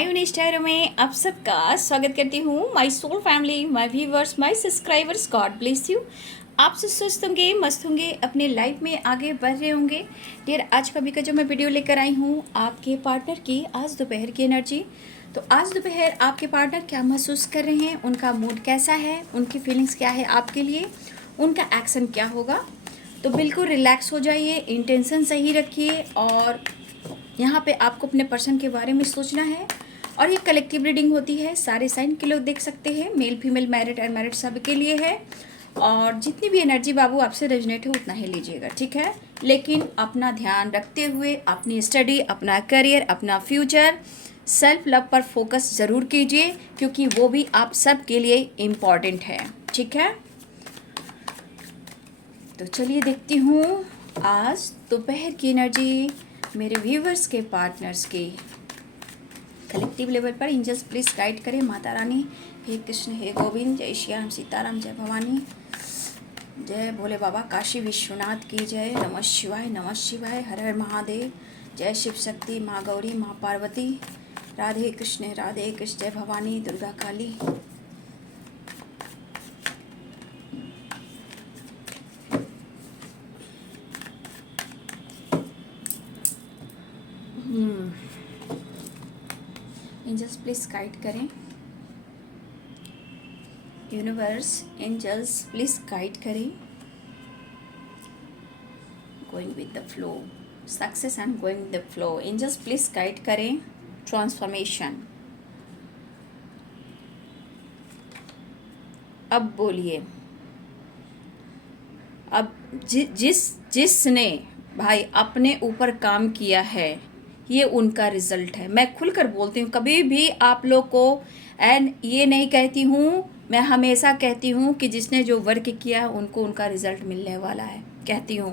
My Unionist tarot में आप सबका स्वागत करती हूँ। My soul family, my viewers, my subscribers, God bless you. आप सब स्वस्थ होंगे, मस्त होंगे, अपने लाइफ में आगे बढ़ रहे होंगे। डियर, आज का जो मैं वीडियो लेकर आई हूँ आपके पार्टनर की आज दोपहर की एनर्जी। तो आज दोपहर आपके पार्टनर क्या महसूस कर रहे हैं, उनका मूड कैसा है, उनकी फीलिंग्स क्या है आपके लिए, उनका एक्शन क्या होगा। तो बिल्कुल रिलैक्स हो जाइए, इंटेंशन सही रखिए और यहाँ पे आपको अपने पर्सन के बारे में सोचना है। और ये कलेक्टिव रीडिंग होती है, सारे साइन के लोग देख सकते हैं, मेल फीमेल मैरिड अनमैरिड सब के लिए है। और जितनी भी एनर्जी बाबू आपसे रेजोनेट है उतना ही लीजिएगा, ठीक है। लेकिन अपना ध्यान रखते हुए अपनी स्टडी, अपना करियर, अपना फ्यूचर, सेल्फ लव पर फोकस ज़रूर कीजिए, क्योंकि वो भी आप सब के लिए इम्पॉर्टेंट है, ठीक है। तो चलिए देखती हूँ आज दोपहर की एनर्जी मेरे व्यूवर्स के पार्टनर्स की कलेक्टिव लेवल पर। एंजल्स प्लीज गाइड करें। माता रानी, हे कृष्ण, हे गोविंद, जय श्याम, सीताराम, जय भवानी, जय भोले बाबा, काशी विश्वनाथ की जय। नमः शिवाय, नमः शिवाय, हर हर महादेव, जय शिव शक्ति, माँ गौरी, माँ पार्वती, राधे कृष्ण, जय Bhavani, Durga Kali. Angels please guide करें। यूनिवर्स, एंजल्स प्लीज गाइड करें। Going with the flow, success and going with the flow. Angels please guide करें ट्रांसफॉर्मेशन। अब बोलिए, अब जिसने भाई अपने ऊपर काम किया है ये उनका रिजल्ट है। मैं खुलकर बोलती हूँ, कभी भी आप लोग को एंड ये नहीं कहती हूँ, मैं हमेशा कहती हूँ कि जिसने जो वर्क किया उनको उनका रिजल्ट मिलने वाला है, कहती हूँ।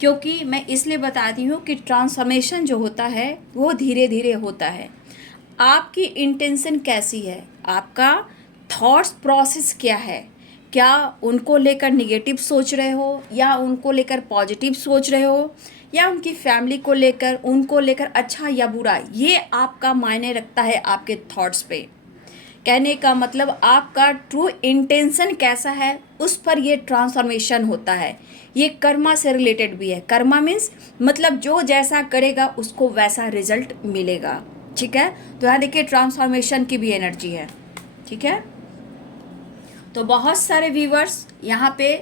क्योंकि मैं इसलिए बताती हूँ कि ट्रांसफॉर्मेशन जो होता है वो धीरे धीरे होता है। आपकी इंटेंशन कैसी है, आपका थॉट्स प्रोसेस क्या है, क्या उनको लेकर निगेटिव सोच रहे हो या उनको लेकर पॉजिटिव सोच रहे हो, या उनकी फैमिली को लेकर, उनको लेकर अच्छा या बुरा, ये आपका मायने रखता है आपके थॉट्स पे। कहने का मतलब आपका ट्रू इंटेंशन कैसा है उस पर ये ट्रांसफॉर्मेशन होता है। ये कर्मा से रिलेटेड भी है। कर्मा मीन्स मतलब जो जैसा करेगा उसको वैसा रिजल्ट मिलेगा, ठीक है। तो यहाँ देखिए ट्रांसफॉर्मेशन की भी एनर्जी है, ठीक है। तो बहुत सारे व्यूवर्स यहाँ पे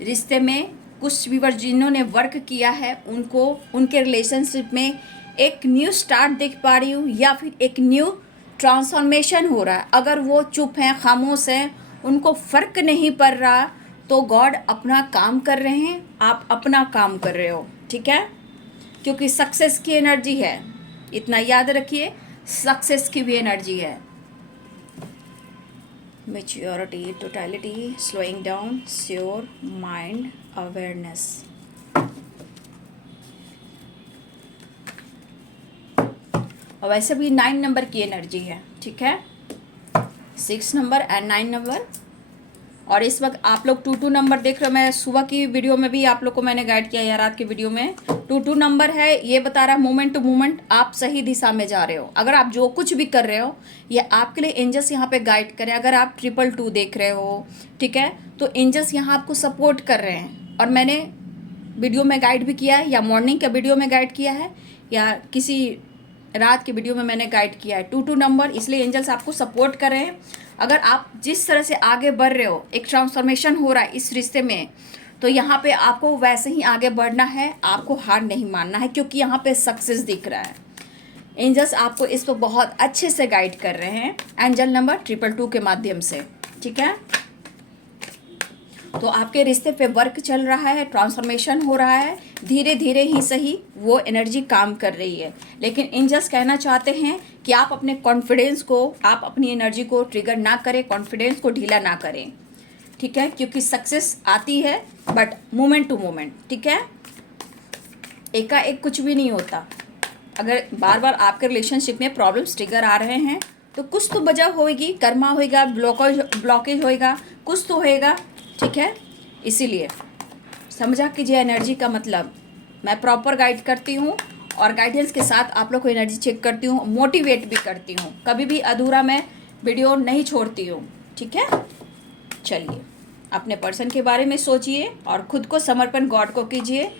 रिश्ते में, कुछ व्यूवर्स जिन्होंने वर्क किया है उनको उनके रिलेशनशिप में एक न्यू स्टार्ट देख पा रही हूँ, या फिर एक न्यू ट्रांसफॉर्मेशन हो रहा है। अगर वो चुप हैं, खामोश हैं, उनको फ़र्क नहीं पड़ रहा, तो गॉड अपना काम कर रहे हैं, आप अपना काम कर रहे हो, ठीक है। क्योंकि सक्सेस की एनर्जी है, इतना याद रखिए, सक्सेस की भी एनर्जी है। Maturity, totality, slowing down, sure mind awareness. और वैसे भी 9 नंबर की एनर्जी है, ठीक है। 6 नंबर एंड 9 नंबर। और इस वक्त आप लोग 2 नंबर देख रहे हो। मैं सुबह की वीडियो में भी आप लोग को मैंने गाइड किया, या रात की वीडियो में 2 नंबर है। ये बता रहा है मोमेंट टू मोमेंट आप सही दिशा में जा रहे हो। अगर आप जो कुछ भी कर रहे हो ये आपके लिए एंजल्स यहाँ पे गाइड करें। अगर आप 222 देख रहे हो, ठीक है, तो एंजल्स यहाँ आपको सपोर्ट कर रहे हैं। और मैंने वीडियो में गाइड भी किया है, या मॉर्निंग के वीडियो में गाइड किया है, या किसी रात की वीडियो में मैंने गाइड किया है 2 नंबर। इसलिए एंजल्स आपको सपोर्ट कर रहे हैं। अगर आप जिस तरह से आगे बढ़ रहे हो, एक ट्रांसफॉर्मेशन हो रहा है इस रिश्ते में, तो यहाँ पे आपको वैसे ही आगे बढ़ना है, आपको हार नहीं मानना है, क्योंकि यहाँ पे सक्सेस दिख रहा है। एंजल्स आपको इस पर बहुत अच्छे से गाइड कर रहे हैं, एंजल नंबर 222 के माध्यम से, ठीक है। तो आपके रिश्ते पे वर्क चल रहा है, ट्रांसफॉर्मेशन हो रहा है, धीरे धीरे ही सही वो एनर्जी काम कर रही है। लेकिन एंजल्स कहना चाहते हैं कि आप अपने कॉन्फिडेंस को, आप अपनी एनर्जी को ट्रिगर ना करें, कॉन्फिडेंस को ढीला ना करें, ठीक है। क्योंकि सक्सेस आती है बट मोमेंट टू मोमेंट, ठीक है। एकाएक कुछ भी नहीं होता। अगर बार बार आपके रिलेशनशिप में प्रॉब्लम्स ट्रिगर आ रहे हैं तो कुछ तो वजह होगी, कर्मा होएगा, ब्लॉकेज होएगा, कुछ तो होएगा, ठीक है। इसीलिए समझा कीजिए एनर्जी का मतलब। मैं प्रॉपर गाइड करती हूँ और गाइडेंस के साथ आप लोग को एनर्जी चेक करती हूँ, मोटिवेट भी करती हूँ, कभी भी अधूरा मैं वीडियो नहीं छोड़ती हूँ। ठीक है, चलिए अपने पर्सन के बारे में सोचिए और खुद को समर्पण गॉड को कीजिए।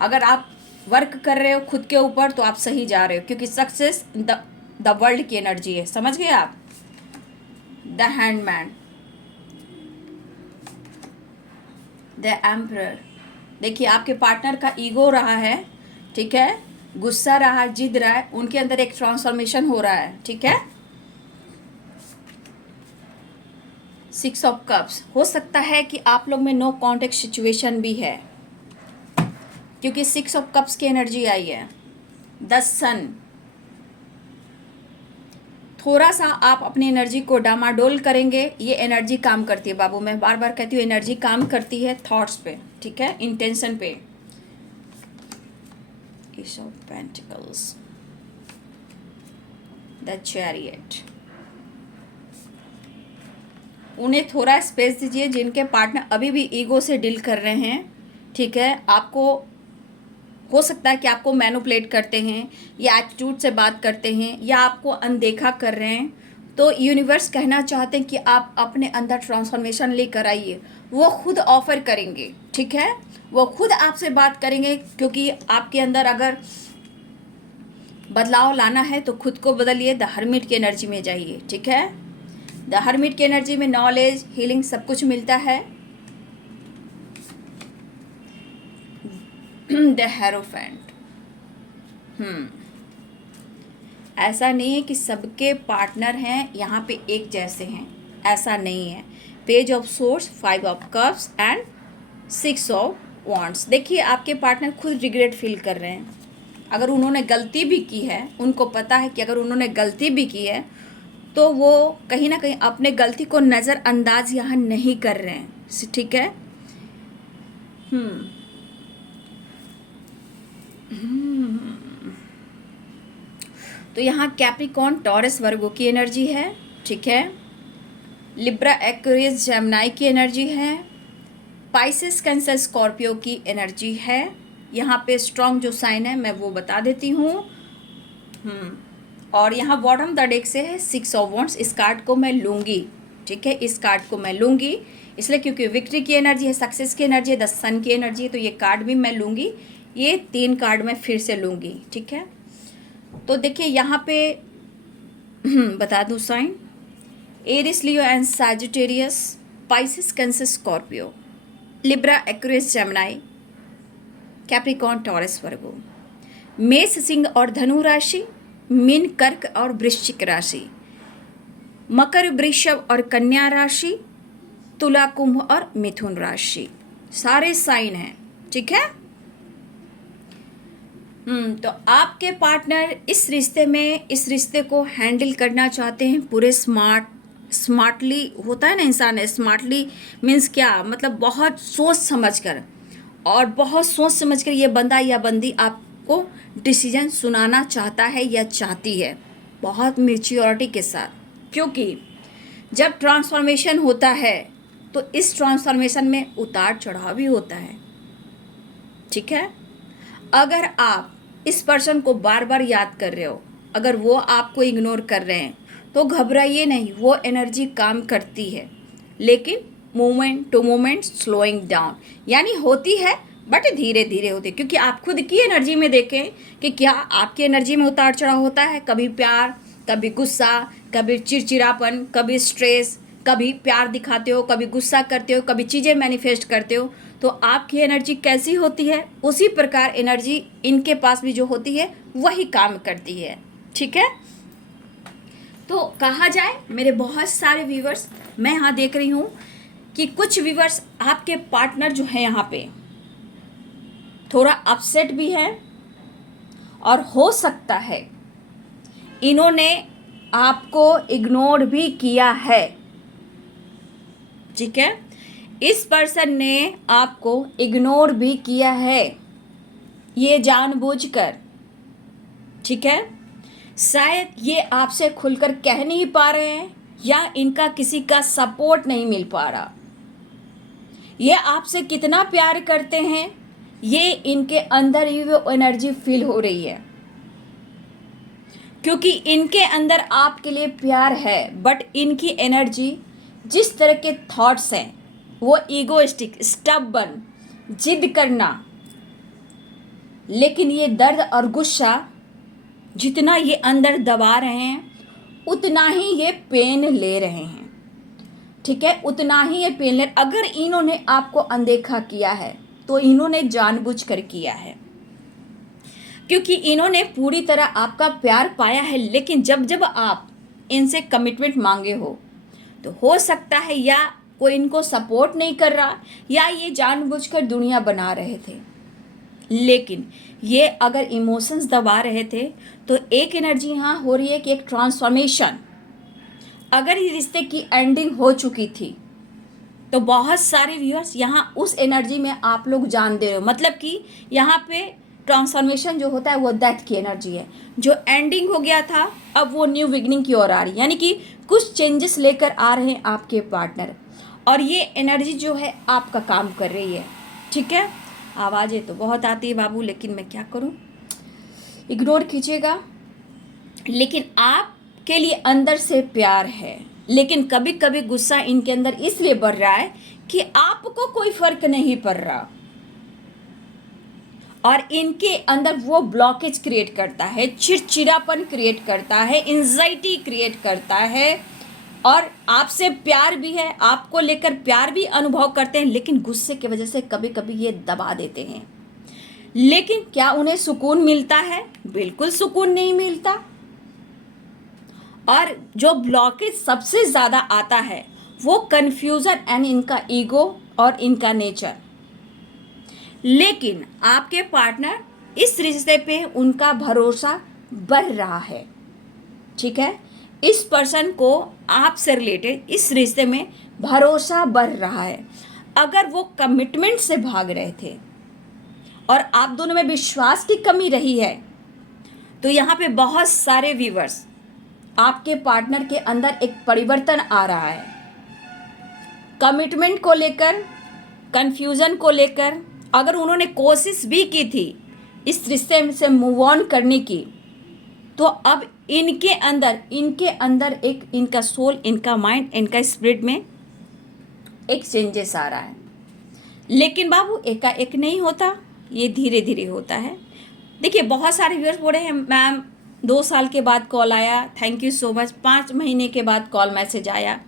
अगर आप वर्क कर रहे हो खुद के ऊपर तो आप सही जा रहे हो, क्योंकि सक्सेस द वर्ल्ड की एनर्जी है, समझ गए आप। The handman, the emperor. देखिए आपके पार्टनर का ईगो रहा है, ठीक है, गुस्सा रहा, जिद रहा है, उनके अंदर एक ट्रांसफॉर्मेशन हो रहा है। ठीक है, 6 ऑफ कप्स। हो सकता है कि आप लोग में नो कॉन्टेक्ट सिचुएशन भी है, क्योंकि 6 ऑफ कप्स की एनर्जी आई है। द सन, थोड़ा सा आप अपनी एनर्जी को डामाडोल करेंगे, ये एनर्जी काम करती है बाबू, मैं बार बार कहती हूँ एनर्जी काम करती है थॉट्स पे, ठीक है, इंटेंशन पे। S of pentacles, the chariot. उन्हें थोड़ा स्पेस दीजिए, जिनके पार्टनर अभी भी ईगो से डील कर रहे हैं, ठीक है। आपको हो सकता है कि आपको मैनिपुलेट करते हैं या एटीट्यूड से बात करते हैं या आपको अनदेखा कर रहे हैं, तो यूनिवर्स कहना चाहते हैं कि आप अपने अंदर ट्रांसफॉर्मेशन लेकर आइए। वो खुद ऑफर करेंगे, ठीक है, वो खुद आपसे बात करेंगे, क्योंकि आपके अंदर अगर बदलाव लाना है तो खुद को बदलिए। द हर्मिट की एनर्जी में जाइए, ठीक है। द हर्मिट की एनर्जी में नॉलेज, हीलिंग सब कुछ मिलता है। द हेरोफेंट, ऐसा नहीं है कि सबके पार्टनर हैं यहाँ पे एक जैसे हैं, ऐसा नहीं है। Page of source, 5 of cups and 6 of wands. देखिए आपके पार्टनर खुद रिग्रेट फील कर रहे हैं। अगर उन्होंने गलती भी की है, उनको पता है कि अगर उन्होंने गलती भी की है तो वो कहीं ना कहीं अपने गलती को नज़रअंदाज यहाँ नहीं कर रहे हैं, ठीक है। तो यहाँ कैप्रिकॉर्न, टॉरस, वर्गो की एनर्जी है, ठीक है। लिब्रा, एक्वेरियस, जेमिनी की एनर्जी है। पाइसेस, कैंसर, स्कॉर्पियो की एनर्जी है। यहाँ पे स्ट्रॉन्ग जो साइन है मैं वो बता देती हूँ। और यहाँ बॉटम द डेक से है 6 ऑफ वॉन्ड्स। इस कार्ड को मैं लूँगी, ठीक है, इस कार्ड को मैं लूँगी इसलिए क्योंकि विक्ट्री की एनर्जी है, सक्सेस की एनर्जी है, द सन की एनर्जी है, तो ये कार्ड भी मैं लूँगी। ये 3 कार्ड मैं फिर से लूँगी, ठीक है। तो देखिए यहाँ पे बता दूँ sign, Aries, Leo and Sagittarius, Pisces, Cancer, Scorpio, Libra, Aquarius, Gemini, Capricorn, Taurus, Virgo. मेष, सिंह और धनु राशि, मीन, कर्क और वृश्चिक राशि, मकर, वृषभ और कन्या राशि, तुला, कुंभ और मिथुन राशि। सारे साइन हैं, ठीक है। तो आपके पार्टनर इस रिश्ते को हैंडल करना चाहते हैं पूरे स्मार्टली। होता है ना इंसान, स्मार्टली मीन्स क्या, मतलब बहुत सोच समझकर, और बहुत सोच समझकर ये बंदा या बंदी आपको डिसीजन सुनाना चाहता है या चाहती है, बहुत मैच्योरिटी के साथ। क्योंकि जब ट्रांसफॉर्मेशन होता है तो इस ट्रांसफॉर्मेशन में उतार चढ़ाव भी होता है, ठीक है। अगर आप इस पर्सन को बार बार याद कर रहे हो, अगर वो आपको इग्नोर कर रहे हैं तो घबराइए नहीं, वो एनर्जी काम करती है, लेकिन moment to moment slowing down, यानी होती है बट धीरे धीरे होती है। क्योंकि आप खुद की एनर्जी में देखें कि क्या आपकी एनर्जी में उतार चढ़ाव होता है, कभी प्यार, कभी गुस्सा, कभी चिड़चिड़ापन, कभी स्ट्रेस, कभी प्यार दिखाते हो, कभी गुस्सा करते हो, कभी चीज़ें मैनिफेस्ट करते हो, तो आपकी एनर्जी कैसी होती है, उसी प्रकार एनर्जी इनके पास भी जो होती है वही काम करती है, ठीक है। तो कहा जाए मेरे बहुत सारे व्यूवर्स, मैं यहाँ देख रही हूँ कि कुछ व्यूवर्स आपके पार्टनर जो है यहाँ पे थोड़ा अपसेट भी है, और हो सकता है इन्होंने आपको इग्नोर भी किया है, ठीक है। इस पर्सन ने आपको इग्नोर भी किया है, ये जानबूझकर, ठीक है। शायद ये आपसे खुलकर कह नहीं पा रहे हैं या इनका किसी का सपोर्ट नहीं मिल पा रहा। ये आपसे कितना प्यार करते हैं ये इनके अंदर ही वो एनर्जी फील हो रही है, क्योंकि इनके अंदर आपके लिए प्यार है, बट इनकी एनर्जी, जिस तरह के थॉट्स हैं वो ईगोइस्टिक, स्टबर्न, जिद करना, लेकिन ये दर्द और गुस्सा जितना ये अंदर दबा रहे हैं उतना ही ये पेन ले रहे हैं, ठीक है, उतना ही ये पेन ले। अगर इन्होंने आपको अनदेखा किया है तो इन्होंने जानबूझकर किया है, क्योंकि इन्होंने पूरी तरह आपका प्यार पाया है। लेकिन जब जब आप इनसे कमिटमेंट मांगे हो तो हो सकता है या कोई इनको सपोर्ट नहीं कर रहा या ये जानबूझकर दुनिया बना रहे थे। लेकिन ये अगर इमोशंस दबा रहे थे तो एक एनर्जी यहाँ हो रही है कि एक ट्रांसफॉर्मेशन, अगर ये रिश्ते की एंडिंग हो चुकी थी तो बहुत सारे व्यूअर्स यहाँ उस एनर्जी में आप लोग जान दे रहे हो। मतलब कि यहाँ पे ट्रांसफॉर्मेशन जो होता है वो डेथ की एनर्जी है। जो एंडिंग हो गया था अब वो न्यू बिगनिंग की ओर आ रही है, यानी कि कुछ चेंजेस लेकर आ रहे हैं आपके पार्टनर, और ये एनर्जी जो है आपका काम कर रही है, ठीक है। आवाज़ें तो बहुत आती है बाबू, लेकिन मैं क्या करूं, इग्नोर कीजिएगा। लेकिन आपके लिए अंदर से प्यार है, लेकिन कभी कभी गुस्सा इनके अंदर इसलिए बढ़ रहा है कि आपको कोई फर्क नहीं पड़ रहा, और इनके अंदर वो ब्लॉकेज क्रिएट करता है, चिड़चिड़ापन क्रिएट करता है, एंजाइटी क्रिएट करता है, और आपसे प्यार भी है, आपको लेकर प्यार भी अनुभव करते हैं, लेकिन गुस्से की वजह से कभी कभी ये दबा देते हैं। लेकिन क्या उन्हें सुकून मिलता है? बिल्कुल सुकून नहीं मिलता। और जो ब्लॉकेज सबसे ज़्यादा आता है वो कन्फ्यूज़न एंड इनका ईगो और इनका नेचर। लेकिन आपके पार्टनर इस रिश्ते पे उनका भरोसा बढ़ रहा है, ठीक है। इस पर्सन को आपसे रिलेटेड इस रिश्ते में भरोसा बढ़ रहा है। अगर वो कमिटमेंट से भाग रहे थे और आप दोनों में विश्वास की कमी रही है तो यहाँ पे बहुत सारे व्यूअर्स, आपके पार्टनर के अंदर एक परिवर्तन आ रहा है। कमिटमेंट को लेकर, कन्फ्यूज़न को लेकर, अगर उन्होंने कोशिश भी की थी इस रिश्ते से मूव ऑन करने की, तो अब इनके अंदर एक इनका सोल, इनका माइंड, इनका स्पिरिट में एक चेंजेस आ रहा है। लेकिन बाबू एकाएक नहीं होता, ये धीरे धीरे होता है। देखिए बहुत सारे व्यूअर्स बोल रहे हैं मैम 2 साल के बाद कॉल आया, थैंक यू सो मच, 5 महीने के बाद कॉल मैसेज आया।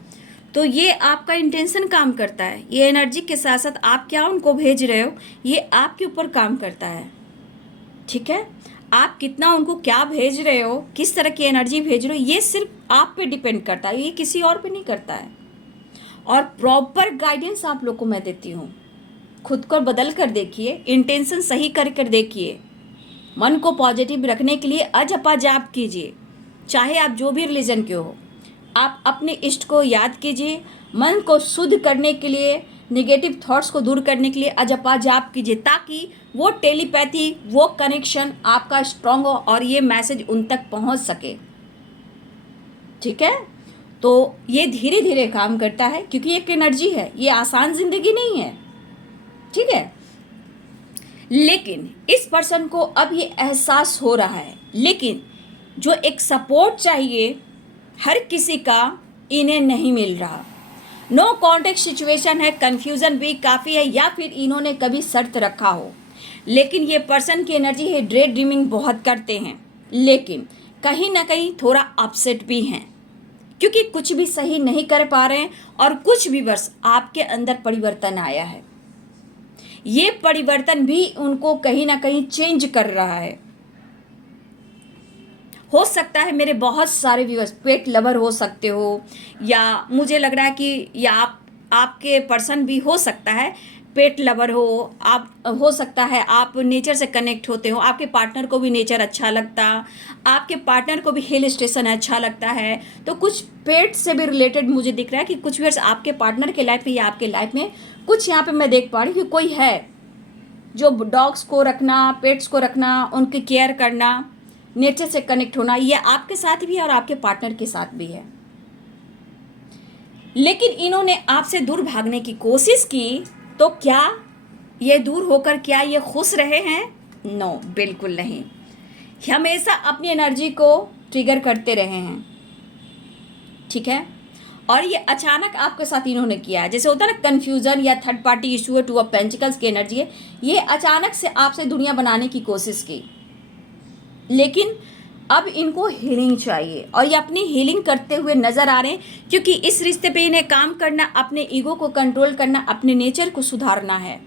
तो ये आपका इंटेंशन काम करता है, ये एनर्जी के साथ साथ आप क्या उनको भेज रहे हो ये आपके ऊपर काम करता है, ठीक है। आप कितना उनको क्या भेज रहे हो, किस तरह की एनर्जी भेज रहे हो, ये सिर्फ आप पे डिपेंड करता है, ये किसी और पे नहीं करता है। और प्रॉपर गाइडेंस आप लोग को मैं देती हूँ। खुद को बदल कर देखिए, इंटेंशन सही कर देखिए, मन को पॉजिटिव रखने के लिए अजपा जाप कीजिए, चाहे आप जो भी रिलीजन के हो। आप अपने इष्ट को याद कीजिए, मन को शुद्ध करने के लिए, नेगेटिव थॉट्स को दूर करने के लिए अजपा जाप कीजिए, ताकि वो टेलीपैथी, वो कनेक्शन आपका स्ट्रॉन्ग हो और ये मैसेज उन तक पहुंच सके, ठीक है। तो ये धीरे धीरे काम करता है, क्योंकि एक एनर्जी है, ये आसान जिंदगी नहीं है, ठीक है। लेकिन इस पर्सन को अब ये एहसास हो रहा है, लेकिन जो एक सपोर्ट चाहिए हर किसी का इन्हें नहीं मिल रहा। नो कॉन्टेक्ट सिचुएशन है, कन्फ्यूज़न भी काफ़ी है, या फिर इन्होंने कभी शर्त रखा हो। लेकिन ये पर्सन की एनर्जी है, डे ड्रीमिंग बहुत करते हैं, लेकिन कहीं ना कहीं थोड़ा अपसेट भी हैं, क्योंकि कुछ भी सही नहीं कर पा रहे हैं। और कुछ भी वर्ष आपके अंदर परिवर्तन आया है, ये परिवर्तन भी उनको कहीं ना कहीं चेंज कर रहा है। हो सकता है मेरे बहुत सारे व्यूअर्स पेट लवर हो सकते हो, या मुझे लग रहा है कि या आपके पर्सन भी हो सकता है पेट लवर हो, आप हो सकता है आप नेचर से कनेक्ट होते हो, आपके पार्टनर को भी नेचर अच्छा लगता, आपके पार्टनर को भी हिल स्टेशन अच्छा लगता है। तो कुछ पेट से भी रिलेटेड मुझे दिख रहा है कि कुछ व्यूअर्स आपके पार्टनर के लाइफ में या आपके लाइफ में कुछ यहाँ पे मैं देख पा रही हूँ कि कोई है जो डॉग्स को रखना, पेट्स को रखना, उनकी केयर करना, नेचर से कनेक्ट होना, ये आपके साथ भी है और आपके पार्टनर के साथ भी है। लेकिन इन्होंने आपसे दूर भागने की कोशिश की, तो क्या ये दूर होकर क्या ये खुश रहे हैं? नो, बिल्कुल नहीं। हमेशा अपनी एनर्जी को ट्रिगर करते रहे हैं, ठीक है। और ये अचानक आपके साथ इन्होंने किया है, जैसे होता है ना कंफ्यूजन या थर्ड पार्टी इशू है, टू ऑफ पेंटिकल्स की एनर्जी है, ये अचानक से आपसे दुनिया बनाने की कोशिश की, लेकिन अब इनको हीलिंग चाहिए और ये अपनी हीलिंग करते हुए नजर आ रहे हैं, क्योंकि इस रिश्ते पे इन्हें काम करना, अपने ईगो को कंट्रोल करना, अपने नेचर को सुधारना है,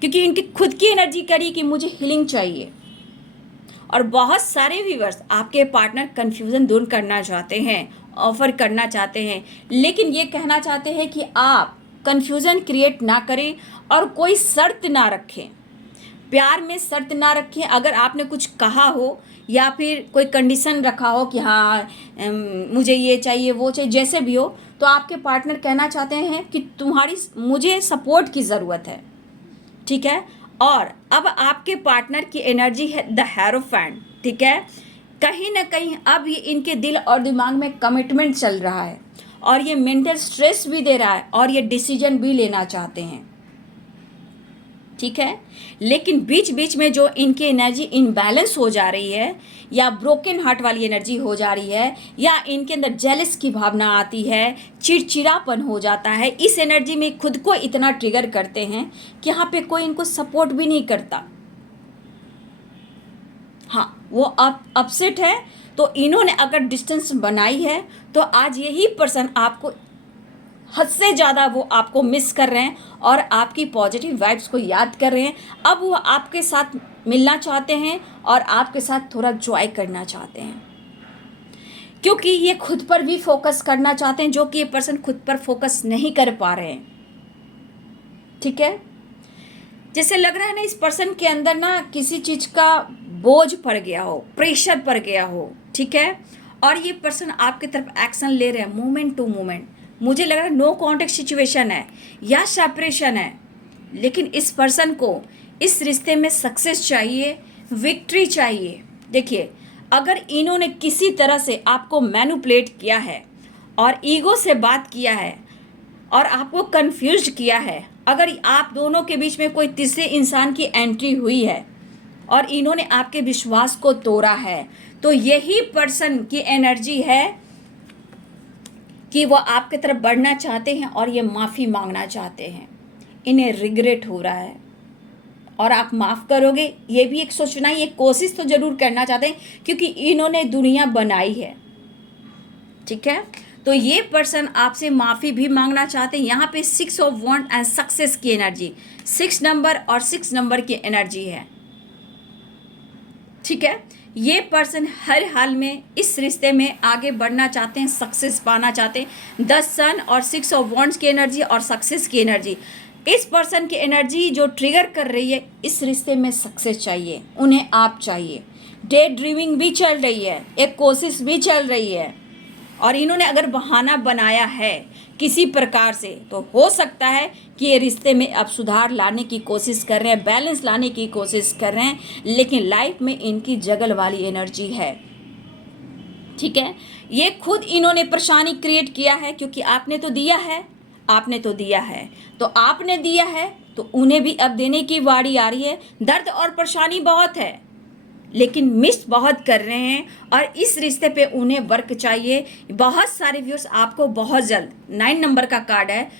क्योंकि इनकी खुद की एनर्जी करी कि मुझे हीलिंग चाहिए। और बहुत सारे व्यूअर्स आपके पार्टनर कंफ्यूजन दूर करना चाहते हैं, ऑफर करना चाहते हैं, लेकिन ये कहना चाहते हैं कि आप कंफ्यूजन क्रिएट ना करें और कोई शर्त ना रखें, प्यार में शर्त ना रखें। अगर आपने कुछ कहा हो या फिर कोई कंडीशन रखा हो कि हाँ मुझे ये चाहिए वो चाहिए, जैसे भी हो, तो आपके पार्टनर कहना चाहते हैं कि तुम्हारी मुझे सपोर्ट की ज़रूरत है, ठीक है। और अब आपके पार्टनर की एनर्जी है द हेरोफेंट, ठीक है। कहीं ना कहीं अब ये इनके दिल और दिमाग में कमिटमेंट चल रहा है और ये मेंटल स्ट्रेस भी दे रहा है और ये डिसीजन भी लेना चाहते हैं, ठीक है। लेकिन बीच बीच में जो इनकी एनर्जी इनबैलेंस हो जा रही है या ब्रोकन हार्ट वाली एनर्जी हो जा रही है या इनके अंदर जेलस की भावना आती है, चिड़चिड़ापन हो जाता है, इस एनर्जी में खुद को इतना ट्रिगर करते हैं कि यहाँ पे कोई इनको सपोर्ट भी नहीं करता। हाँ, वो अपसेट है, तो इन्होंने अगर डिस्टेंस बनाई है तो आज यही पर्सन आपको हद से ज़्यादा वो आपको मिस कर रहे हैं और आपकी पॉजिटिव वाइब्स को याद कर रहे हैं। अब वो आपके साथ मिलना चाहते हैं और आपके साथ थोड़ा जॉय करना चाहते हैं, क्योंकि ये खुद पर भी फोकस करना चाहते हैं, जो कि ये पर्सन खुद पर फोकस नहीं कर पा रहे हैं, ठीक है। जैसे लग रहा है ना इस पर्सन के अंदर ना किसी चीज़ का बोझ पड़ गया हो, प्रेशर पड़ गया हो, ठीक है। और ये पर्सन आपकी तरफ एक्शन ले रहे हैं मोमेंट टू मोमेंट। मुझे लग रहा है नो कॉन्टेक्ट सिचुएशन है या सेपरेशन है, लेकिन इस पर्सन को इस रिश्ते में सक्सेस चाहिए, विक्ट्री चाहिए। देखिए, अगर इन्होंने किसी तरह से आपको मैनिपुलेट किया है और ईगो से बात किया है और आपको कंफ्यूज किया है, अगर आप दोनों के बीच में कोई तीसरे इंसान की एंट्री हुई है और इन्होंने आपके विश्वास को तोड़ा है, तो यही पर्सन की एनर्जी है कि वो आपके तरफ बढ़ना चाहते हैं और ये माफ़ी मांगना चाहते हैं। इन्हें रिग्रेट हो रहा है और आप माफ़ करोगे, ये भी एक सोचना, ये कोशिश तो ज़रूर करना चाहते हैं, क्योंकि इन्होंने दुनिया बनाई है, ठीक है। तो ये पर्सन आपसे माफ़ी भी मांगना चाहते हैं। यहाँ पे 6 ऑफ वांड एंड सक्सेस की एनर्जी, 6 नंबर और 6 नंबर की एनर्जी है, ठीक है। ये पर्सन हर हाल में इस रिश्ते में आगे बढ़ना चाहते हैं, सक्सेस पाना चाहते हैं। 10 सन और 6 ऑफ वांड्स की एनर्जी और सक्सेस की एनर्जी, इस पर्सन की एनर्जी जो ट्रिगर कर रही है, इस रिश्ते में सक्सेस चाहिए, उन्हें आप चाहिए। डे ड्रीमिंग भी चल रही है, एक कोशिश भी चल रही है, और इन्होंने अगर बहाना बनाया है किसी प्रकार से, तो हो सकता है कि ये रिश्ते में अब सुधार लाने की कोशिश कर रहे हैं, बैलेंस लाने की कोशिश कर रहे हैं, लेकिन लाइफ में इनकी जगल वाली एनर्जी है, ठीक है। ये खुद इन्होंने परेशानी क्रिएट किया है, क्योंकि आपने तो दिया है, आपने तो दिया है, तो आपने दिया है तो उन्हें भी अब देने की बारी आ रही है। दर्द और परेशानी बहुत है, लेकिन मिस बहुत कर रहे हैं और इस रिश्ते पे उन्हें वर्क चाहिए। बहुत सारे व्यूअर्स आपको बहुत जल्द 9 नंबर का कार्ड है,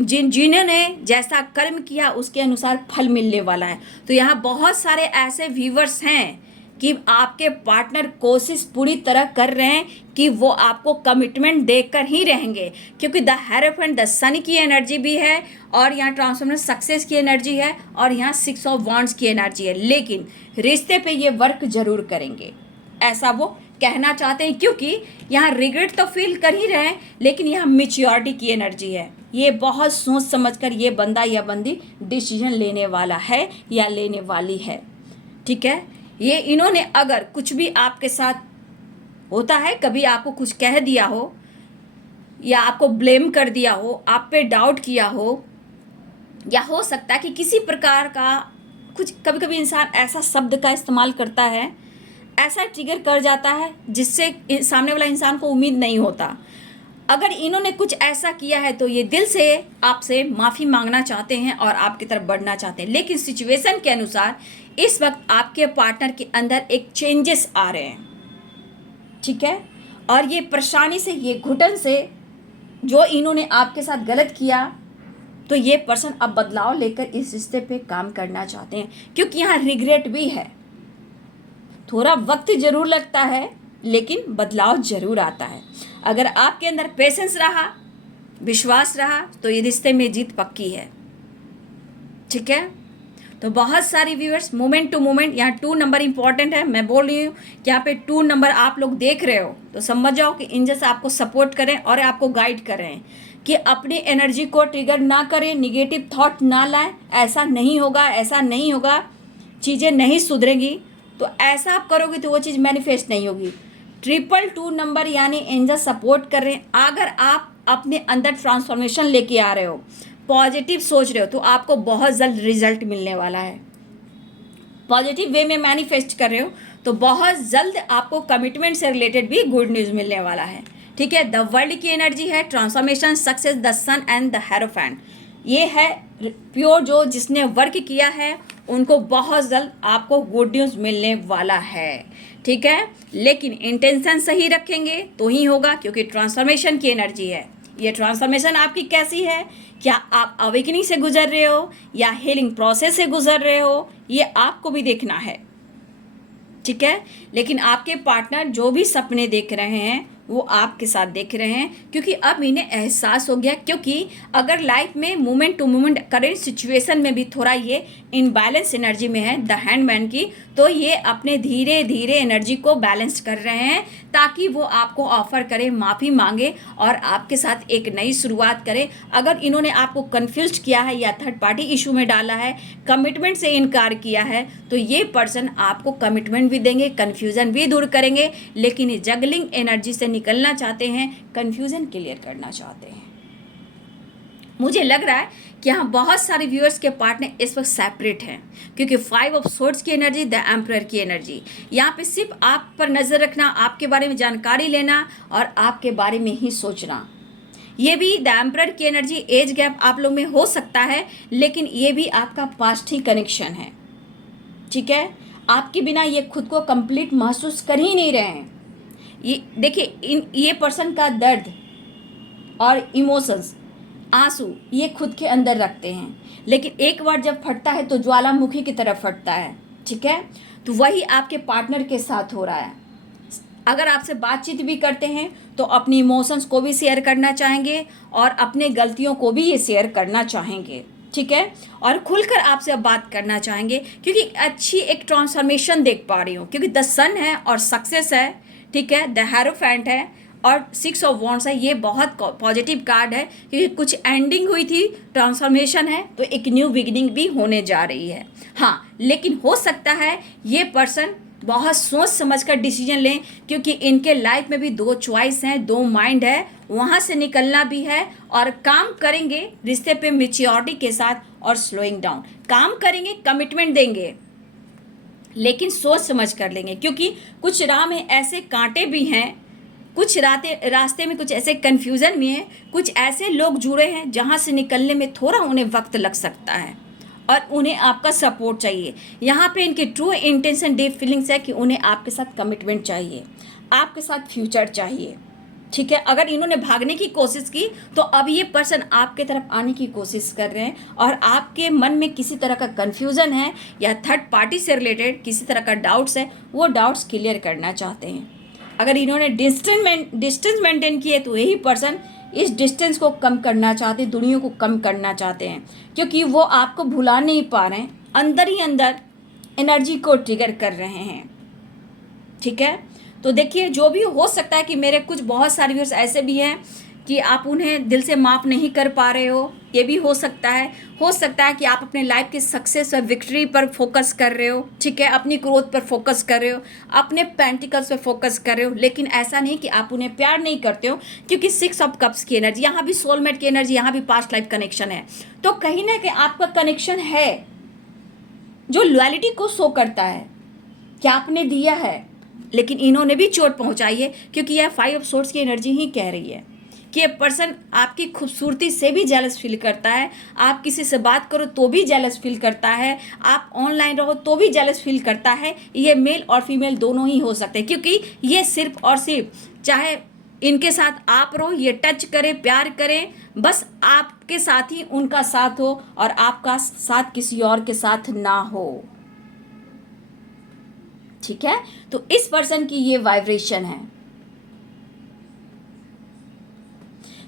जिन्होंने जैसा कर्म किया उसके अनुसार फल मिलने वाला है। तो यहाँ बहुत सारे ऐसे व्यूअर्स हैं कि आपके पार्टनर कोशिश पूरी तरह कर रहे हैं कि वो आपको कमिटमेंट देकर ही रहेंगे, क्योंकि द हेरोफेंट द सन की एनर्जी भी है और यहाँ ट्रांसफॉर्मर सक्सेस की एनर्जी है और यहाँ 6 ऑफ वांड्स की एनर्जी है। लेकिन रिश्ते पे ये वर्क जरूर करेंगे, ऐसा वो कहना चाहते हैं, क्योंकि यहाँ रिग्रेट तो फील कर ही रहे हैं, लेकिन यहाँ मैच्योरिटी की एनर्जी है। ये बहुत सोच समझकर ये बंदा या बंदी डिसीजन लेने वाला है या लेने वाली है, ठीक है। ये इन्होंने अगर कुछ भी आपके साथ होता है, कभी आपको कुछ कह दिया हो या आपको ब्लेम कर दिया हो, आप पे डाउट किया हो, या हो सकता है कि किसी प्रकार का कुछ, कभी कभी इंसान ऐसा शब्द का इस्तेमाल करता है, ऐसा ट्रिगर कर जाता है जिससे सामने वाला इंसान को उम्मीद नहीं होता। अगर इन्होंने कुछ ऐसा किया है तो ये दिल से आपसे माफ़ी मांगना चाहते हैं और आपकी तरफ बढ़ना चाहते हैं, लेकिन सिचुएशन के अनुसार इस वक्त आपके पार्टनर के अंदर एक चेंजेस आ रहे हैं, ठीक है। और ये परेशानी से, ये घुटन से जो इन्होंने आपके साथ गलत किया, तो ये पर्सन अब बदलाव लेकर इस रिश्ते पे काम करना चाहते हैं, क्योंकि यहाँ रिग्रेट भी है। थोड़ा वक्त जरूर लगता है लेकिन बदलाव जरूर आता है। अगर आपके अंदर पेशेंस रहा, विश्वास रहा, तो ये रिश्ते में जीत पक्की है। ठीक है। तो बहुत सारी व्यूअर्स, मोमेंट टू मोमेंट, यहाँ 2 नंबर इंपॉर्टेंट है। मैं बोल रही हूँ कि यहाँ पे 2 नंबर आप लोग देख रहे हो तो समझ जाओ कि एंजल्स आपको सपोर्ट करें और आपको गाइड कर रहे हैं कि अपनी एनर्जी को ट्रिगर ना करें, निगेटिव थॉट ना लाएं। ऐसा नहीं होगा, ऐसा नहीं होगा, चीज़ें नहीं सुधरेंगी। तो ऐसा आप करोगे तो वो चीज़ मैनिफेस्ट नहीं होगी। 222 नंबर यानी एंजल सपोर्ट कर रहे हैं। अगर आप अपने अंदर ट्रांसफॉर्मेशन लेके आ रहे हो, पॉजिटिव सोच रहे हो, तो आपको बहुत जल्द रिजल्ट मिलने वाला है। पॉजिटिव वे में मैनिफेस्ट कर रहे हो तो बहुत जल्द आपको कमिटमेंट से रिलेटेड भी गुड न्यूज़ मिलने वाला है। ठीक है। द वर्ल्ड की एनर्जी है transformation, success, the sun and the hierophant. ये है प्योर, जो जिसने वर्क किया है उनको बहुत जल्द आपको गुड न्यूज़ मिलने वाला है। ठीक है। लेकिन इंटेंशन सही रखेंगे तो ही होगा, क्योंकि ट्रांसफॉर्मेशन की एनर्जी है। ये ट्रांसफॉर्मेशन आपकी कैसी है? क्या आप अवेकनिंग से गुजर रहे हो या हीलिंग प्रोसेस से गुजर रहे हो, ये आपको भी देखना है। ठीक है। लेकिन आपके पार्टनर जो भी सपने देख रहे हैं वो आपके साथ देख रहे हैं, क्योंकि अब इन्हें एहसास हो गया। क्योंकि अगर लाइफ में moment to moment current situation में भी थोड़ा ये इनबैलेंस एनर्जी में है द हैंडमैन की, तो ये अपने धीरे धीरे एनर्जी को बैलेंस कर रहे हैं ताकि वो आपको ऑफर करे, माफ़ी मांगे और आपके साथ एक नई शुरुआत करे। अगर इन्होंने आपको कन्फ्यूज किया है या थर्ड पार्टी इशू में डाला है, कमिटमेंट से इनकार किया है, तो ये पर्सन आपको कमिटमेंट भी देंगे, कन्फ्यूज़न भी दूर करेंगे। लेकिन जगलिंग एनर्जी से निकलना चाहते हैं, कन्फ्यूज़न क्लियर करना चाहते हैं। मुझे लग रहा है कि यहाँ बहुत सारे व्यूअर्स के पार्टनर इस वक्त सेपरेट हैं, क्योंकि 5 ऑफ सोर्ड्स की एनर्जी, द एम्परर की एनर्जी, यहाँ पे सिर्फ आप पर नज़र रखना, आपके बारे में जानकारी लेना और आपके बारे में ही सोचना। ये भी द एम्परर की एनर्जी, एज गैप आप लोग में हो सकता है, लेकिन ये भी आपका पास्ट ही कनेक्शन है। ठीक है। आपके बिना ये खुद को कंप्लीट महसूस कर ही नहीं रहे हैं। ये देखिए, ये पर्सन का दर्द और इमोशंस, आंसू, ये खुद के अंदर रखते हैं, लेकिन एक बार जब फटता है तो ज्वालामुखी की तरफ फटता है। ठीक है। तो वही आपके पार्टनर के साथ हो रहा है। अगर आपसे बातचीत भी करते हैं तो अपनी इमोशंस को भी शेयर करना चाहेंगे और अपने गलतियों को भी ये शेयर करना चाहेंगे। ठीक है। और खुलकर आपसे अब बात करना चाहेंगे, क्योंकि अच्छी एक ट्रांसफॉर्मेशन देख पा रही हूँ, क्योंकि द सन है और सक्सेस है। ठीक है। द हेरोफेंट है और 6 ऑफ वॉन्ड्स है। ये बहुत पॉजिटिव कार्ड है, क्योंकि कुछ एंडिंग हुई थी, ट्रांसफॉर्मेशन है, तो एक न्यू बिगिनिंग भी होने जा रही है। हाँ, लेकिन हो सकता है ये पर्सन बहुत सोच समझ कर डिसीजन लें, क्योंकि इनके लाइफ में भी 2 चॉइस हैं, 2 माइंड है, वहाँ से निकलना भी है और काम करेंगे रिश्ते पे मैच्योरिटी के साथ और स्लोइंग डाउन। काम करेंगे, कमिटमेंट देंगे, लेकिन सोच समझ कर लेंगे, क्योंकि कुछ राह में ऐसे कांटे भी हैं, कुछ रास्ते में कुछ ऐसे कन्फ्यूज़न भी हैं, कुछ ऐसे लोग जुड़े हैं जहाँ से निकलने में थोड़ा उन्हें वक्त लग सकता है और उन्हें आपका सपोर्ट चाहिए। यहाँ पे इनके ट्रू इंटेंशन, डीप फीलिंग्स है कि उन्हें आपके साथ कमिटमेंट चाहिए, आपके साथ फ्यूचर चाहिए। ठीक है। अगर इन्होंने भागने की कोशिश की तो अब ये पर्सन आपके तरफ आने की कोशिश कर रहे हैं और आपके मन में किसी तरह का कन्फ्यूज़न है या थर्ड पार्टी से रिलेटेड किसी तरह का डाउट्स है, वो डाउट्स क्लियर करना चाहते हैं। अगर इन्होंने डिस्टेंस मेंटेन किए तो यही पर्सन इस डिस्टेंस को कम करना चाहते हैं, दूरियों को कम करना चाहते हैं, क्योंकि वो आपको भुला नहीं पा रहे हैं, अंदर ही अंदर एनर्जी को ट्रिगर कर रहे हैं। ठीक है। तो देखिए, जो भी हो सकता है कि मेरे कुछ बहुत सारे व्यूअर्स ऐसे भी हैं कि आप उन्हें दिल से माफ़ नहीं कर पा रहे हो, ये भी हो सकता है। हो सकता है कि आप अपने लाइफ के सक्सेस और विक्ट्री पर फोकस कर रहे हो। ठीक है। अपनी ग्रोथ पर फोकस कर रहे हो, अपने पेंटिकल्स पर फोकस कर रहे हो, लेकिन ऐसा नहीं कि आप उन्हें प्यार नहीं करते हो, क्योंकि 6 ऑफ कप्स की एनर्जी, यहाँ भी सोलमेट की एनर्जी, यहाँ भी पास्ट लाइफ कनेक्शन है। तो कहीं ना कहीं आपका कनेक्शन है जो लॉयल्टी को शो करता है कि आपने दिया है, लेकिन इन्होंने भी चोट पहुंचाई है, क्योंकि यह 5 ऑफ सोर्ड्स की एनर्जी ही कह रही है कि ये पर्सन आपकी खूबसूरती से भी जेलस फील करता है, आप किसी से बात करो तो भी जेलस फील करता है, आप ऑनलाइन रहो तो भी जेलस फील करता है। ये मेल और फीमेल दोनों ही हो सकते हैं, क्योंकि ये सिर्फ और सिर्फ चाहे इनके साथ आप रहो, ये टच करें, प्यार करें, बस आपके साथ ही उनका साथ हो और आपका साथ किसी और के साथ ना हो। ठीक है, तो इस पर्सन की ये वाइब्रेशन है।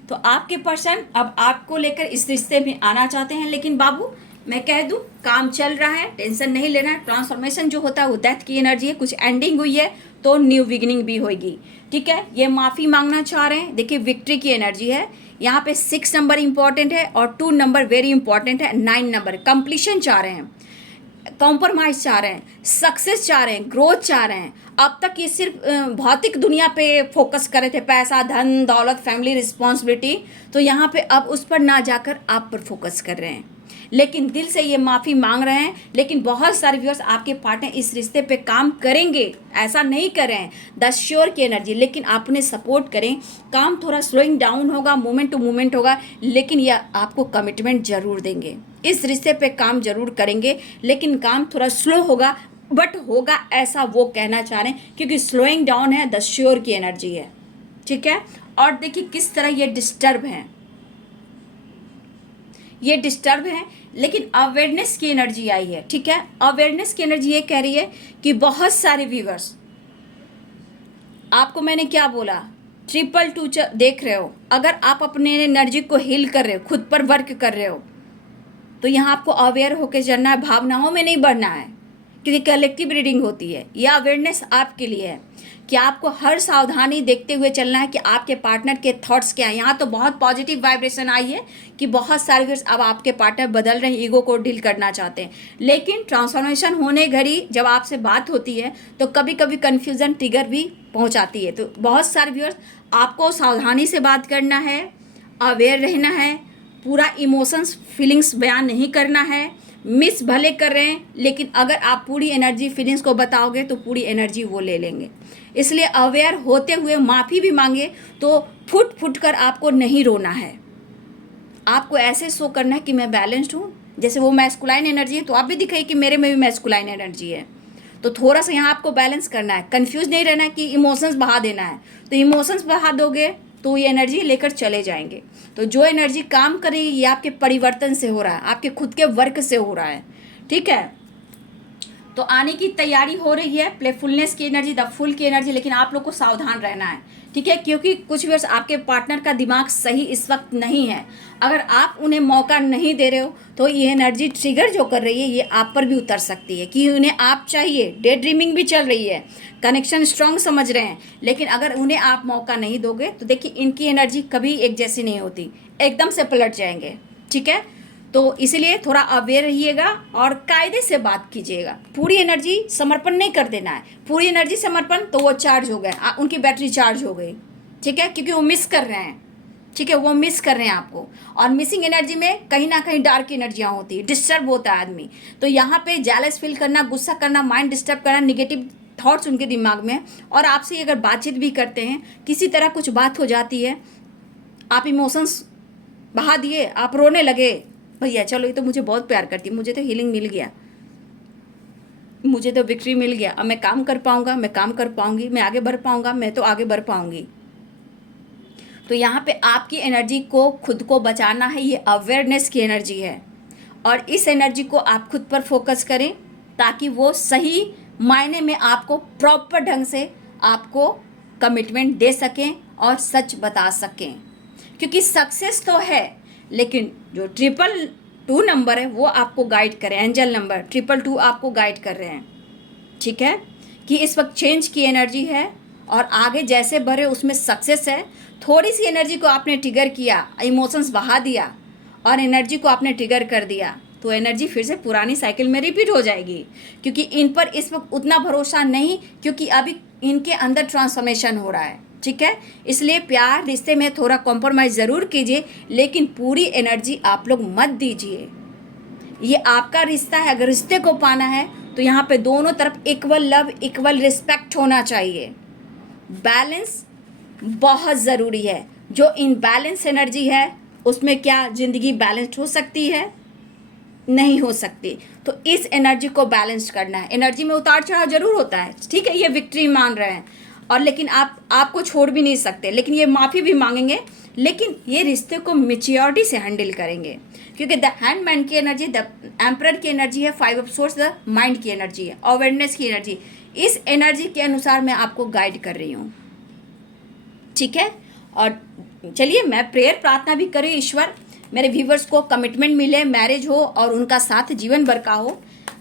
तो आपके पर्सन अब आपको लेकर इस रिश्ते में आना चाहते हैं, लेकिन बाबू मैं कह दूं काम चल रहा है, टेंशन नहीं लेना। ट्रांसफॉर्मेशन जो होता है वो डेथ की एनर्जी है, कुछ एंडिंग हुई है तो न्यू बिगिनिंग भी होगी। ठीक है, ये माफ़ी मांगना चाह रहे हैं। देखिए विक्ट्री की एनर्जी है यहाँ पे। 6 नंबर इंपॉर्टेंट है और 2 नंबर वेरी इंपॉर्टेंट है। 9 नंबर कंप्लीशन चाह रहे हैं, कॉम्प्रोमाइज चाह रहे हैं, सक्सेस चाह रहे हैं, ग्रोथ चाह रहे हैं। अब तक ये सिर्फ भौतिक दुनिया पे फोकस कर रहे थे, पैसा, धन, दौलत, फैमिली, रिस्पॉन्सिबिलिटी, तो यहाँ पे अब उस पर ना जाकर आप पर फोकस कर रहे हैं, लेकिन दिल से ये माफ़ी मांग रहे हैं। लेकिन बहुत सारे व्यूअर्स आपके पार्टनर इस रिश्ते पे काम करेंगे, ऐसा नहीं कर रहे हैं। द श्योर की एनर्जी, लेकिन आप उन्हें सपोर्ट करें। काम थोड़ा स्लोइंग डाउन होगा, मोमेंट टू मोमेंट होगा, लेकिन यह आपको कमिटमेंट जरूर देंगे। इस रिश्ते पे काम जरूर करेंगे, लेकिन काम थोड़ा स्लो होगा, बट होगा ऐसा वो कहना चाह रहे हैं, क्योंकि स्लोइंग डाउन है, द श्योर की एनर्जी है। ठीक है, और देखिए किस तरह ये डिस्टर्ब हैं, ये डिस्टर्ब है, लेकिन अवेयरनेस की एनर्जी आई है। ठीक है, अवेयरनेस की एनर्जी ये कह रही है कि बहुत सारे व्यूअर्स, आपको मैंने क्या बोला, 222 देख रहे हो। अगर आप अपने एनर्जी को हील कर रहे हो, खुद पर वर्क कर रहे हो, तो यहाँ आपको अवेयर होकर चलना है, भावनाओं में नहीं बढ़ना है, क्योंकि कलेक्टिव रीडिंग होती है। यह अवेयरनेस आपके लिए है कि आपको हर सावधानी देखते हुए चलना है कि आपके पार्टनर के थॉट्स क्या हैं। यहाँ तो बहुत पॉजिटिव वाइब्रेशन आई है कि बहुत सारे व्यूअर्स अब आपके पार्टनर बदल रहे हैं, ईगो को डील करना चाहते हैं। लेकिन ट्रांसफॉर्मेशन होने घड़ी जब आपसे बात होती है तो कभी कभी कन्फ्यूज़न ट्रिगर भी पहुँचाती है। तो बहुत सारे व्यूअर्स आपको सावधानी से बात करना है, अवेयर रहना है, पूरा इमोशंस फीलिंग्स बयान नहीं करना है। मिस भले कर रहे हैं, लेकिन अगर आप पूरी एनर्जी फीलिंग्स को बताओगे तो पूरी एनर्जी वो ले लेंगे। इसलिए अवेयर होते हुए माफ़ी भी मांगे तो फुट फुट कर आपको नहीं रोना है। आपको ऐसे शो करना है कि मैं बैलेंस्ड हूँ। जैसे वो मैस्कुलाइन एनर्जी है तो आप भी दिखाइए कि मेरे में भी मैस्कुलाइन एनर्जी है। तो थोड़ा सा यहाँ आपको बैलेंस करना है, कंफ्यूज नहीं रहना है कि इमोशंस बहा देना है। तो इमोशंस बहा दोगे तो ये एनर्जी लेकर चले जाएंगे। तो जो एनर्जी काम करेगी ये आपके परिवर्तन से हो रहा है, आपके खुद के वर्क से हो रहा है। ठीक है, तो आने की तैयारी हो रही है, प्लेफुलनेस की एनर्जी, द फुल की एनर्जी। लेकिन आप लोग को सावधान रहना है। ठीक है, क्योंकि कुछ व्यूअर्स आपके पार्टनर का दिमाग सही इस वक्त नहीं है। अगर आप उन्हें मौका नहीं दे रहे हो तो ये एनर्जी ट्रिगर जो कर रही है ये आप पर भी उतर सकती है कि उन्हें आप चाहिए। डे ड्रीमिंग भी चल रही है, कनेक्शन स्ट्रांग समझ रहे हैं, लेकिन अगर उन्हें आप मौका नहीं दोगे तो देखिए इनकी एनर्जी कभी एक जैसी नहीं होती, एकदम से पलट जाएंगे। ठीक है, तो इसलिए थोड़ा अवेयर रहिएगा और कायदे से बात कीजिएगा। पूरी एनर्जी समर्पण नहीं कर देना है। पूरी एनर्जी समर्पण तो वो चार्ज हो गए, उनकी बैटरी चार्ज हो गई। ठीक है, क्योंकि वो मिस कर रहे हैं। ठीक है, वो मिस कर रहे हैं आपको। और मिसिंग एनर्जी में कहीं ना कहीं डार्क एनर्जियाँ होती है, डिस्टर्ब होता है आदमी। तो यहाँ पे जेलस फील करना, गुस्सा करना, माइंड डिस्टर्ब करना, निगेटिव थॉट्स उनके दिमाग में। और आपसे अगर बातचीत भी करते हैं, किसी तरह कुछ बात हो जाती है, आप इमोशंस बहा दिए, आप रोने लगे, भैया चलो ये तो मुझे बहुत प्यार करती है, मुझे तो हीलिंग मिल गया, मुझे तो विक्ट्री मिल गया, अब मैं काम कर पाऊंगा, मैं काम कर पाऊंगी, मैं आगे बढ़ पाऊंगा, मैं तो आगे बढ़ पाऊंगी। तो यहाँ पे आपकी एनर्जी को खुद को बचाना है, ये अवेयरनेस की एनर्जी है। और इस एनर्जी को आप खुद पर फोकस करें ताकि वो सही मायने में आपको प्रॉपर ढंग से आपको कमिटमेंट दे सकें और सच बता सकें। क्योंकि सक्सेस तो है, लेकिन जो 222 नंबर है वो आपको गाइड करें। एंजल नंबर 222 आपको गाइड कर रहे हैं। ठीक है, कि इस वक्त चेंज की एनर्जी है और आगे जैसे बढ़े उसमें सक्सेस है। थोड़ी सी एनर्जी को आपने ट्रिगर किया, इमोशंस बहा दिया और एनर्जी को आपने ट्रिगर कर दिया तो एनर्जी फिर से पुरानी साइकिल में रिपीट हो जाएगी। क्योंकि इन पर इस वक्त उतना भरोसा नहीं, क्योंकि अभी इनके अंदर ट्रांसफॉर्मेशन हो रहा है। ठीक है, इसलिए प्यार रिश्ते में थोड़ा कॉम्प्रोमाइज़ ज़रूर कीजिए, लेकिन पूरी एनर्जी आप लोग मत दीजिए। ये आपका रिश्ता है, अगर रिश्ते को पाना है तो यहाँ पे दोनों तरफ इक्वल लव, इक्वल रिस्पेक्ट होना चाहिए। बैलेंस बहुत ज़रूरी है। जो इनबैलेंस एनर्जी है उसमें क्या ज़िंदगी बैलेंस्ड हो सकती है? नहीं हो सकती। तो इस एनर्जी को बैलेंस करना है। एनर्जी में उतार चढ़ाव जरूर होता है, ठीक है, ये विक्ट्री मान रहे हैं, और लेकिन आपको छोड़ भी नहीं सकते, लेकिन ये माफ़ी भी मांगेंगे, लेकिन ये रिश्ते को मेच्योरिटी से हैंडल करेंगे, क्योंकि द हैंडमैन की एनर्जी, द एम्परर की एनर्जी है, 5 ऑफ सोर्स द माइंड की एनर्जी है, अवेयरनेस की एनर्जी। इस एनर्जी के अनुसार मैं आपको गाइड कर रही हूँ, ठीक है। और चलिए मैं प्रेयर प्रार्थना भी करूँ, ईश्वर मेरे व्यूवर्स को कमिटमेंट मिले, मैरिज हो और उनका साथ जीवन भर का हो।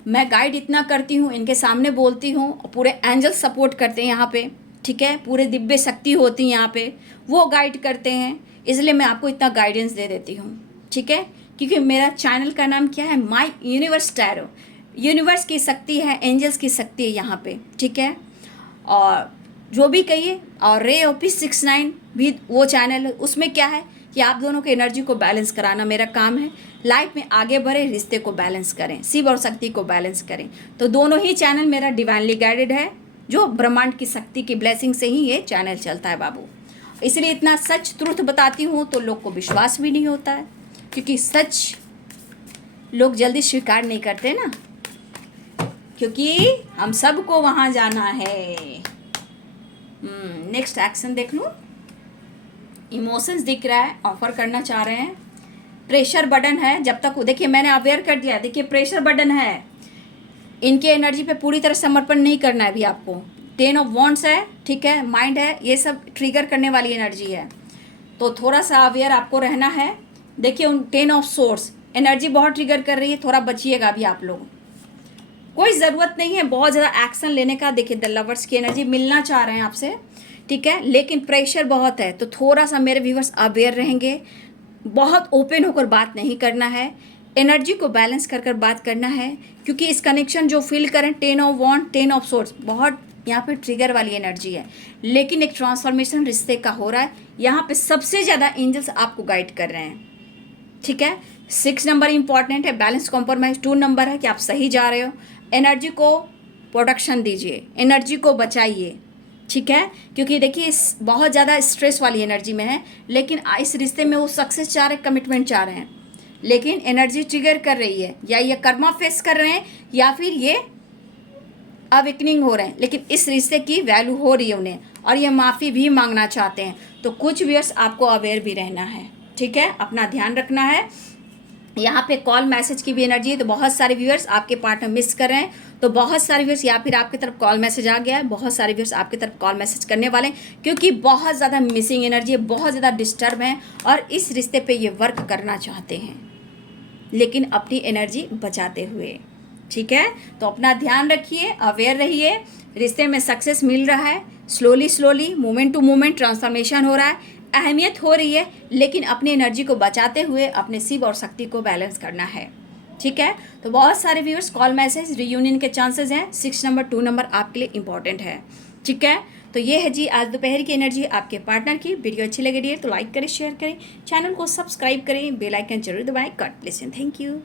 मैं गाइड इतना करती हूँ, इनके सामने बोलती हूँ, पूरे एंजल सपोर्ट करते हैं यहाँ पे, ठीक है, पूरे दिव्य शक्ति होती है यहाँ पे, वो गाइड करते हैं, इसलिए मैं आपको इतना गाइडेंस दे देती हूँ, ठीक है। क्योंकि मेरा चैनल का नाम क्या है? माई यूनिवर्स टैरो। यूनिवर्स की शक्ति है, एंजल्स की शक्ति है यहाँ पे, ठीक है। और जो भी कहिए, और रे ऑफिस 69 भी वो चैनल है, उसमें क्या है कि आप दोनों के एनर्जी को बैलेंस कराना मेरा काम है। लाइफ में आगे बढ़े, रिश्ते को बैलेंस करें, शिव और शक्ति को बैलेंस करें। तो दोनों ही चैनल मेरा डिवाइनली गाइडेड है, जो ब्रह्मांड की शक्ति की ब्लेसिंग से ही ये चैनल चलता है बाबू। इसलिए इतना सच ट्रुथ बताती हूँ तो लोग को विश्वास भी नहीं होता है, क्योंकि सच लोग जल्दी स्वीकार नहीं करते ना, क्योंकि हम सबको वहाँ जाना है। नेक्स्ट एक्शन देख लूँ। इमोशंस दिख रहा है, ऑफर करना चाह रहे हैं, प्रेशर बर्डन है। जब तक देखिए मैंने अवेयर कर दिया, देखिए प्रेशर बर्डन है, इनके एनर्जी पे पूरी तरह समर्पण नहीं करना है अभी आपको। 10 ऑफ वॉन्ड्स है, ठीक है, माइंड है, ये सब ट्रिगर करने वाली एनर्जी है, तो थोड़ा सा अवेयर आपको रहना है। देखिए उन 10 ऑफ सोर्स एनर्जी बहुत ट्रिगर कर रही है, थोड़ा बचिएगा अभी आप लोग। कोई ज़रूरत नहीं है बहुत ज़्यादा एक्शन लेने का। देखिए द लवर्स की एनर्जी मिलना चाह रहे हैं आपसे, ठीक है, लेकिन प्रेशर बहुत है, तो थोड़ा सा मेरे व्यूवर्स अवेयर रहेंगे। बहुत ओपन होकर बात नहीं करना है, एनर्जी को बैलेंस कर कर बात करना है, क्योंकि इस कनेक्शन जो फील करें 10 ऑफ वॉन्ड 10 ऑफ सोर्स बहुत यहाँ पे ट्रिगर वाली एनर्जी है, लेकिन एक ट्रांसफॉर्मेशन रिश्ते का हो रहा है। यहाँ पे सबसे ज़्यादा एंजल्स आपको गाइड कर रहे हैं, ठीक है। 6 नंबर इंपॉर्टेंट है, बैलेंस कॉम्प्रोमाइज। 2 नंबर है कि आप सही जा रहे हो, एनर्जी को प्रोटेक्शन दीजिए, एनर्जी को बचाइए, ठीक है, क्योंकि देखिए बहुत ज़्यादा स्ट्रेस वाली एनर्जी में है, लेकिन इस रिश्ते में वो सक्सेस चाह रहे हैं, कमिटमेंट चाह रहे हैं, लेकिन एनर्जी ट्रिगर कर रही है, या ये कर्मा फेस कर रहे हैं, या फिर ये अवेकनिंग हो रहे हैं, लेकिन इस रिश्ते की वैल्यू हो रही है उन्हें, और ये माफ़ी भी मांगना चाहते हैं। तो कुछ व्यूअर्स आपको अवेयर भी रहना है, ठीक है, अपना ध्यान रखना है। यहाँ पे कॉल मैसेज की भी एनर्जी है, तो बहुत सारे व्यूअर्स आपके पार्टनर मिस कर रहे हैं, तो बहुत सारे व्यूअर्स या फिर आपकी तरफ कॉल मैसेज आ गया है, बहुत सारे व्यूअर्स आपकी तरफ कॉल मैसेज करने वाले हैं, क्योंकि बहुत ज़्यादा मिसिंग एनर्जी है, बहुत ज़्यादा डिस्टर्ब हैं, और इस रिश्ते पे ये वर्क करना चाहते हैं, लेकिन अपनी एनर्जी बचाते हुए, ठीक है। तो अपना ध्यान रखिए, अवेयर रहिए, रिश्ते में सक्सेस मिल रहा है, slowly moment to moment transformation हो रहा है, अहमियत हो रही है, लेकिन अपनी एनर्जी को बचाते हुए अपने शिव और शक्ति को बैलेंस करना है, ठीक है। तो बहुत सारे व्यूअर्स कॉल मैसेज रियूनियन के चांसेस हैं, 6 नंबर 2 नंबर आपके लिए इंपॉर्टेंट है, ठीक है। तो ये है जी आज दोपहर की एनर्जी आपके पार्टनर की। वीडियो अच्छी लगी डियर तो लाइक करें, शेयर करें, चैनल को सब्सक्राइब करें, बेल आइकन जरूर दबाएं। God bless you, thank you.